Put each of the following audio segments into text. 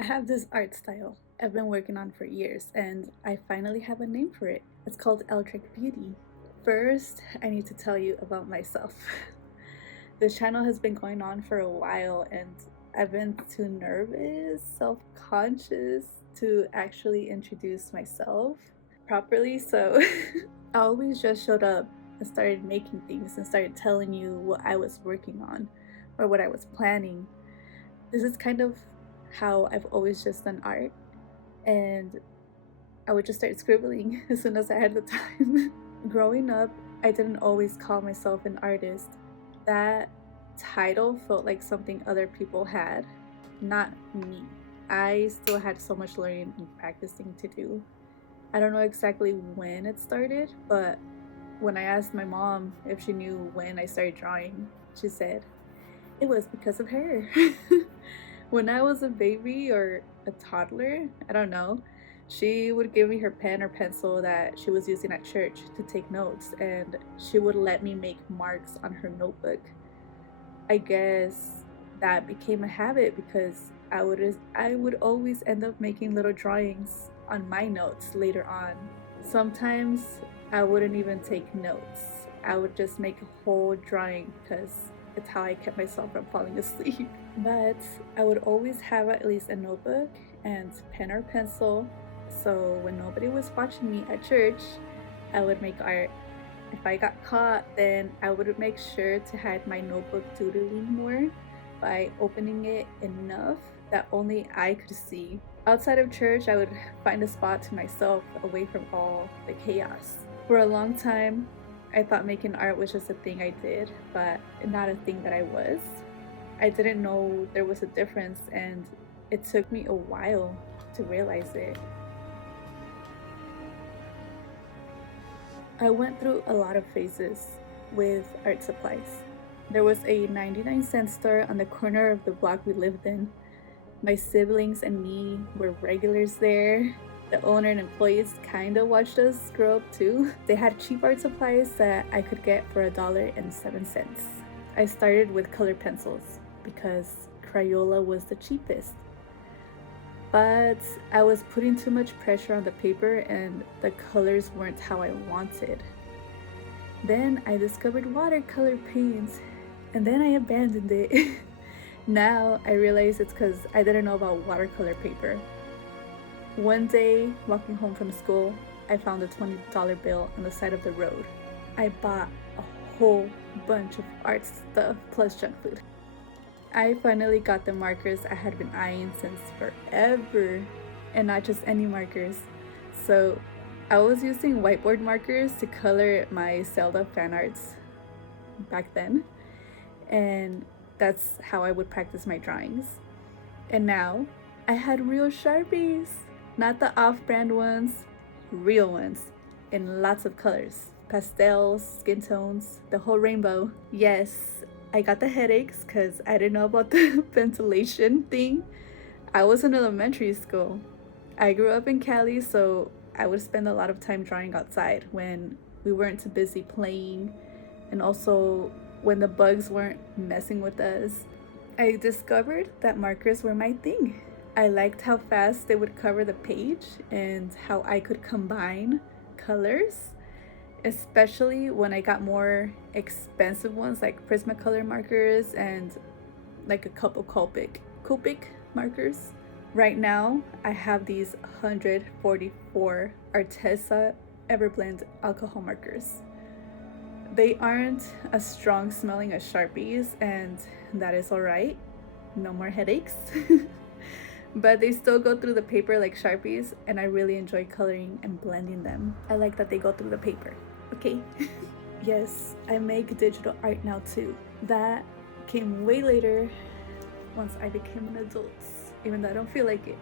I have this art style I've been working on for years, and I finally have a name for it. It's called Eldritch Beauty. First, I need to tell you about myself. This channel has been going on for a while, and I've been too nervous, self conscious to actually introduce myself properly. So I always just showed up and started making things and started telling you what I was working on or what I was planning. This is kind of how I've always just done art, and I would just start scribbling as soon as I had the time. Growing up, I didn't always call myself an artist. That title felt like something other people had, not me. I still had so much learning and practicing to do. I don't know exactly when it started, but when I asked my mom if she knew when I started drawing, she said it was because of her. When I was a baby or a toddler, I don't know, she would give me her pen or pencil that she was using at church to take notes, and she would let me make marks on her notebook. I guess that became a habit because I would always end up making little drawings on my notes later on. Sometimes I wouldn't even take notes. I would just make a whole drawing because it's how I kept myself from falling asleep. But I would always have at least a notebook and pen or pencil, so when nobody was watching me at church, I would make art. If I got caught, then I would make sure to hide my notebook doodling more by opening it enough that only I could see. Outside of church, I would find a spot to myself away from all the chaos. For a long time, I thought making art was just a thing I did, but not a thing that I was. I didn't know there was a difference, and it took me a while to realize it. I went through a lot of phases with art supplies. There was a 99-cent store on the corner of the block we lived in. My siblings and me were regulars there. The owner and employees kinda watched us grow up too. They had cheap art supplies that I could get for $1.07. I started with color pencils because Crayola was the cheapest. But I was putting too much pressure on the paper and the colors weren't how I wanted. Then I discovered watercolor paints, and then I abandoned it. Now I realize it's because I didn't know about watercolor paper. One day, walking home from school, I found a $20 bill on the side of the road. I bought a whole bunch of art stuff plus junk food. I finally got the markers I had been eyeing since forever, and not just any markers. So I was using whiteboard markers to color my Zelda fan arts back then, and that's how I would practice my drawings. And now I had real Sharpies, not the off-brand ones, real ones, in lots of colors. Pastels, skin tones, the whole rainbow. Yes, I got the headaches because I didn't know about the ventilation thing. I was in elementary school. I grew up in Cali, so I would spend a lot of time drawing outside when we weren't too busy playing, and also when the bugs weren't messing with us. I discovered that markers were my thing. I liked how fast they would cover the page and how I could combine colors, especially when I got more expensive ones like Prismacolor markers and like a couple Copic markers. Right now, I have these 144 Arteza Everblend alcohol markers. They aren't as strong smelling as Sharpies, and that is alright. No more headaches. But they still go through the paper like Sharpies, and I really enjoy coloring and blending them. I like that they go through the paper, okay? Yes, I make digital art now too. That came way later once I became an adult, even though I don't feel like it.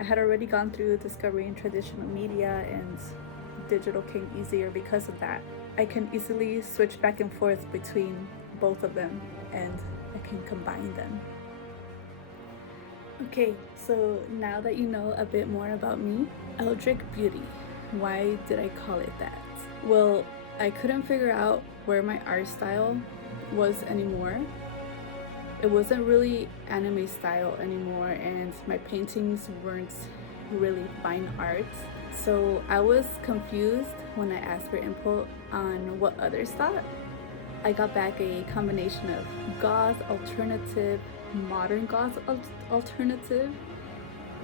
I had already gone through discovering traditional media, and digital came easier because of that. I can easily switch back and forth between both of them, and I can combine them. Okay, so now that you know a bit more about me, Eldritch Beauty. Why did I call it that? Well, I couldn't figure out where my art style was anymore. It wasn't really anime style anymore, and my paintings weren't really fine art. So I was confused when I asked for input on what others thought. I got back a combination of goth alternative, modern goth alternative,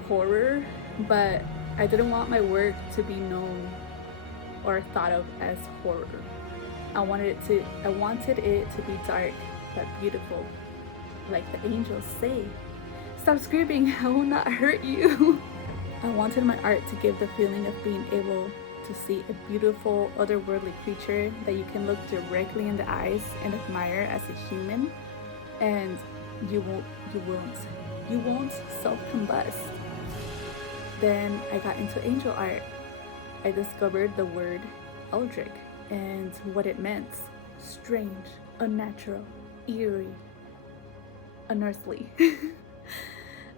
horror, but I didn't want my work to be known or thought of as horror. I wanted it to be dark but beautiful, like the angels say. Stop screaming, I will not hurt you. I wanted my art to give the feeling of being able to see a beautiful, otherworldly creature that you can look directly in the eyes and admire as a human, and you won't self-combust. Then I got into angel art. I discovered the word Eldritch and what it meant. Strange, unnatural, eerie, unearthly.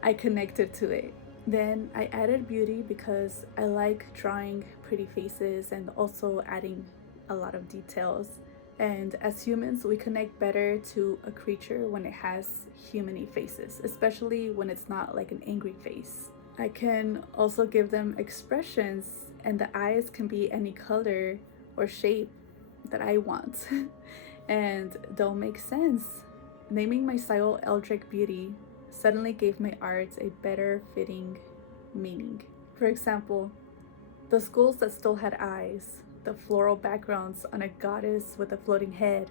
I connected to it. Then I added beauty because I like drawing pretty faces and also adding a lot of details. And as humans, we connect better to a creature when it has human-y faces, especially when it's not like an angry face. I can also give them expressions, and the eyes can be any color or shape that I want. And they'll make sense. Naming my style Eldritch Beauty suddenly gave my art a better fitting meaning. For example, the skulls that still had eyes, the floral backgrounds on a goddess with a floating head,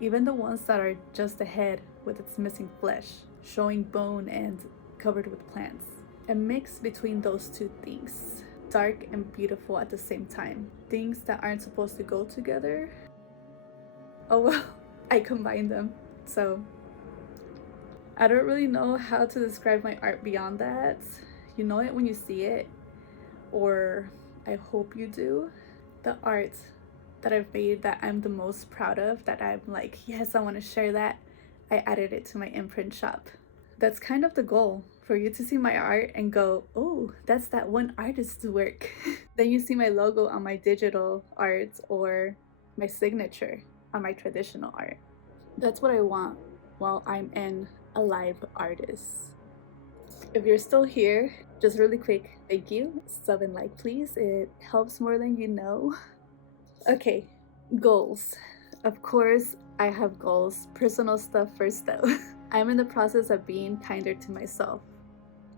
even the ones that are just a head with its missing flesh, showing bone and covered with plants. A mix between those two things, dark and beautiful at the same time. Things that aren't supposed to go together. Oh well, I combined them. So I don't really know how to describe my art beyond that. You know it when you see it, or I hope you do. The art that I've made that I'm the most proud of, that I'm like, yes, I want to share that, I added it to my imprint shop. That's kind of the goal, for you to see my art and go, oh, that's that one artist's work. Then you see my logo on my digital art or my signature on my traditional art. That's what I want while I'm an alive artist. If you're still here, just really quick, thank you. Sub and like, please. It helps more than you know. Okay, goals. Of course, I have goals. Personal stuff first though. I'm in the process of being kinder to myself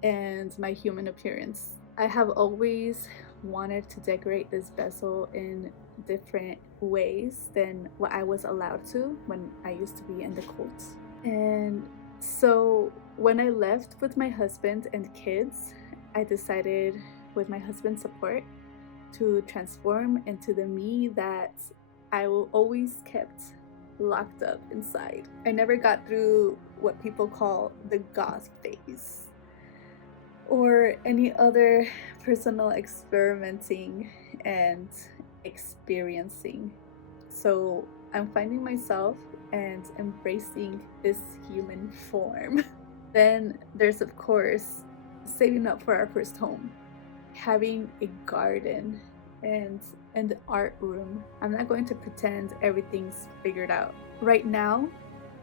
and my human appearance. I have always wanted to decorate this vessel in different ways than what I was allowed to when I used to be in the cult. And so when I left with my husband and kids, I decided, with my husband's support, to transform into the me that I will always kept locked up inside. I never got through what people call the goth phase or any other personal experimenting and experiencing. So I'm finding myself and embracing this human form. Then there's, of course, saving up for our first home, having a garden and an art room. I'm not going to pretend everything's figured out. Right now,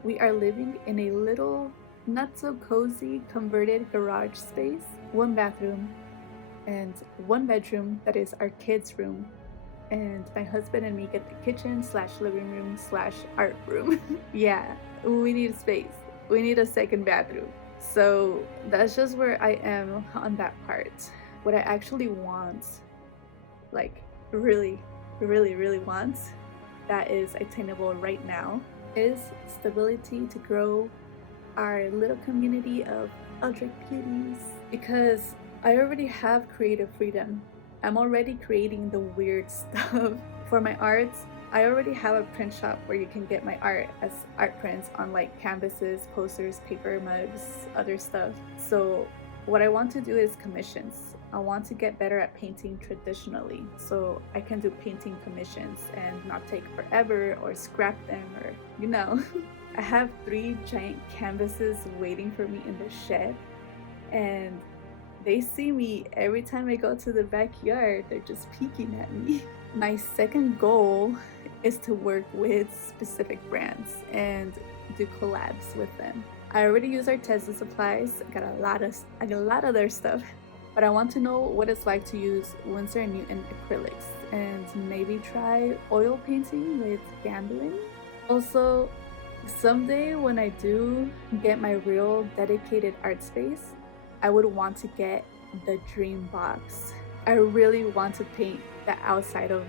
we are living in a little, not so cozy converted garage space, 1 bathroom and 1 bedroom that is our kids' room. And my husband and me get the kitchen / living / art room. Yeah, we need a space. We need a 2nd bathroom. So that's just where I am on that part. What I actually want, like really want, that is attainable right now, is stability to grow our little community of Eldritch Beauties. Because I already have creative freedom. I'm already creating the weird stuff. For my art, I already have a print shop where you can get my art as art prints on like canvases, posters, paper, mugs, other stuff. So what I want to do is commissions. I want to get better at painting traditionally, so I can do painting commissions and not take forever or scrap them, or you know. I have 3 giant canvases waiting for me in the shed, and they see me every time I go to the backyard. They're just peeking at me. My second goal is to work with specific brands and do collabs with them. I already use Arteza supplies. I got a lot of their stuff, but I want to know what it's like to use Winsor & Newton acrylics and maybe try oil painting with gambling. Also, someday when I do get my real dedicated art space, I would want to get the dream box. I really want to paint the outside of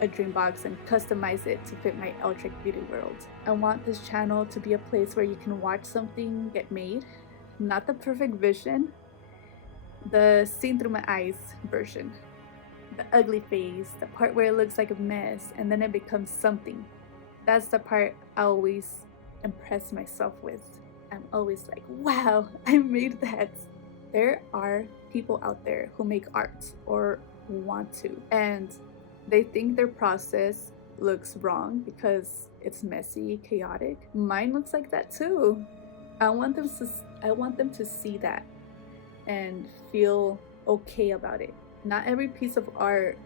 a dream box and customize it to fit my Eldritch Beauty world. I want this channel to be a place where you can watch something get made, not the perfect vision, the seen through my eyes version, the ugly face, the part where it looks like a mess and then it becomes something. That's the part I always impress myself with. I'm always like, wow, I made that. There are people out there who make art or want to, and they think their process looks wrong because it's messy, chaotic. Mine looks like that too. I want them to see that and feel okay about it. Not every piece of art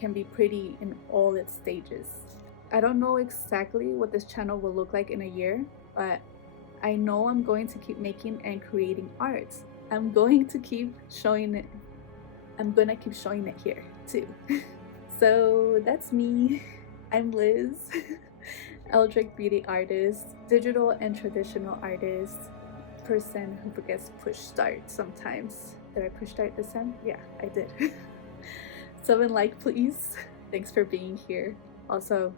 can be pretty in all its stages. I don't know exactly what this channel will look like in a year, but I know I'm going to keep making and creating art. I'm going to keep showing it. I'm gonna keep showing it here too. So that's me. I'm Liz, Eldritch Beauty artist, digital and traditional artist, person who forgets to push start sometimes. Did I push start this time? Yeah, I did. Sub and like, please. Thanks for being here. Also,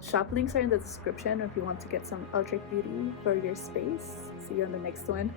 shop links are in the description if you want to get some Eldritch Beauty for your space. See you on the next one.